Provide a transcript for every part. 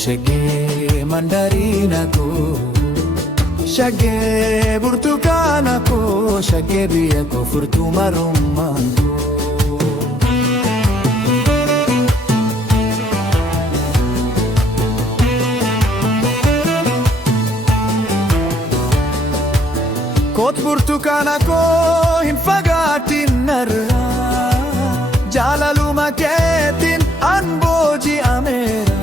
Shagee mandarina ko, shagee burtukaana ko, shagee biyya ko furtuuma rummaan ko. Koot burtukaana ko hin fagaatin narraa, jaalaluma keetiin an booji'ameera.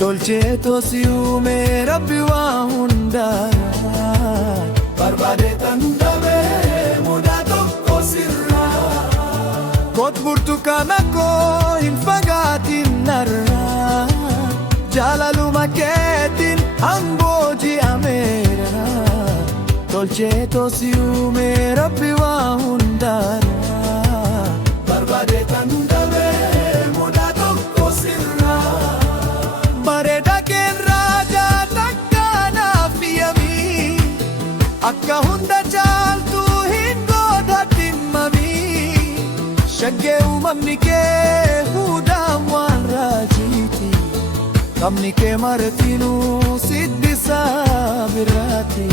Tolcheetoo si uume Rabbi waa hundaa, barbaade tan dhabee mudaa tokko sirraa. Koot burtukaana koo hin fagaatin narraa, jaalaluma keetiin an booji'ameera. Tolcheetoo si uume Rabbi waa hundaa, barbaade tan dhabee mudaa tokko sirraa. Bareeda keerraa jaatakka naaf yamii, akka hunda caaltu hin godhatin mamii. Shaggee uumamni kee hudhaan waan raajiiti, qabni kee martinuu siddisaa biraati.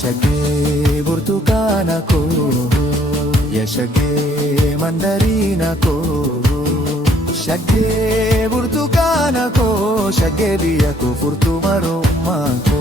Shagee burtukaana ko, shagee mandarina ko, shagee burtukaana ko, shagee biyya ko furtuuma rummaan ko.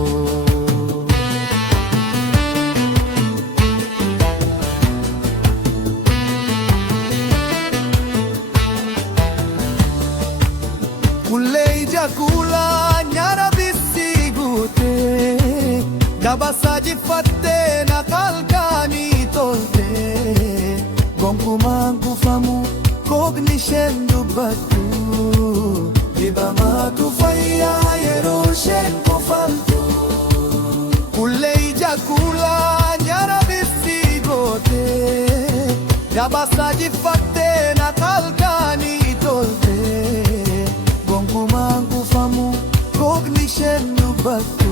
Kullee ija kuulaa nyaara bisii guutee, dabasa jiffattee na qalqaanii toltee. Gonkumaan kufamu kookni isheen dubbattu, dibamaatu fayyaa yeroo isheen kofaltu. Kullee ija kuulaa nyaara bisii gootee, dabasa jiffattee na qalqaanii toltee. Gonkumaan kufamu kookni isheen dubbattu,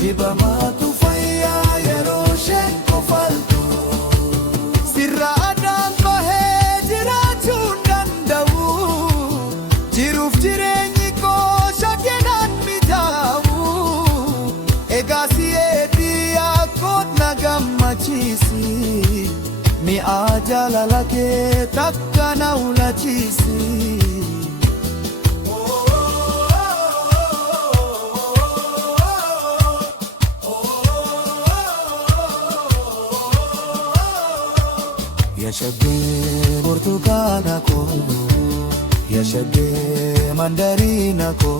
dibamaatu fayyaa yeroo isheen kofaltu. Sirraa addaan bahee jiraachuun danda'u, jiruuf jireenyi koo shaggeenaan mijaa'u. Egaa si'eetii akkoot na gammachiisi, mi'aa jaalala kee takka na ulachiisi. Shagee burtukaana ko, shagee mandarina ko,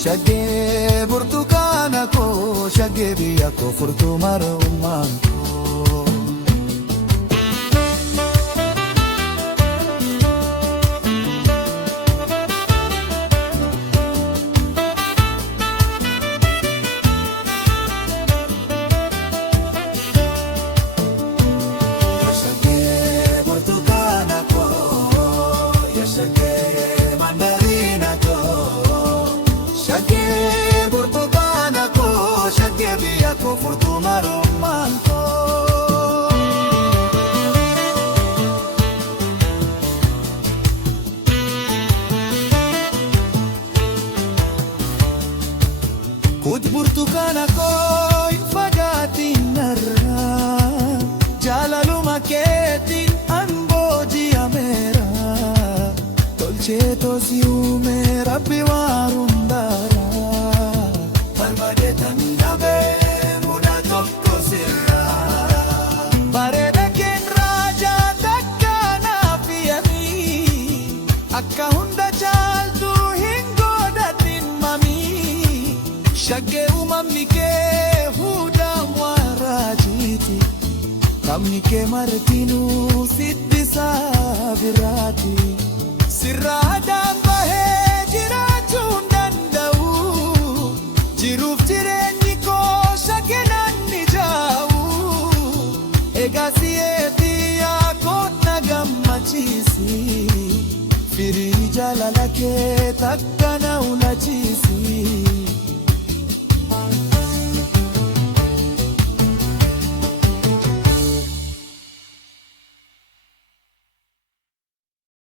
shagee burtukaana ko, shagee biyya ko furtuuma rummaan ko. Furtuuma rummaan koo. Koot burtukaana koo hin fagaatin narraa, jaalaluma keetiin an booji'ameera. Tolcheetoo si uume Rabbi waa hundaara, barbaade tan dhabee bareeda keerraa jaatakka naaf yamii, akka hunda caaltu hin godhatin mamii. Shaggee uumamni kee hudhaan waan raajiiti, qabni kee martinuu siddisaa biraati. Sirraa addaan bahee jiraachuun danda'u, jiruuf jireenyi koo shaggeenaan mijaa'u. Egaa si'eetii akkoot na gammachiisi, firii jaalala kee takka na ulachiisi.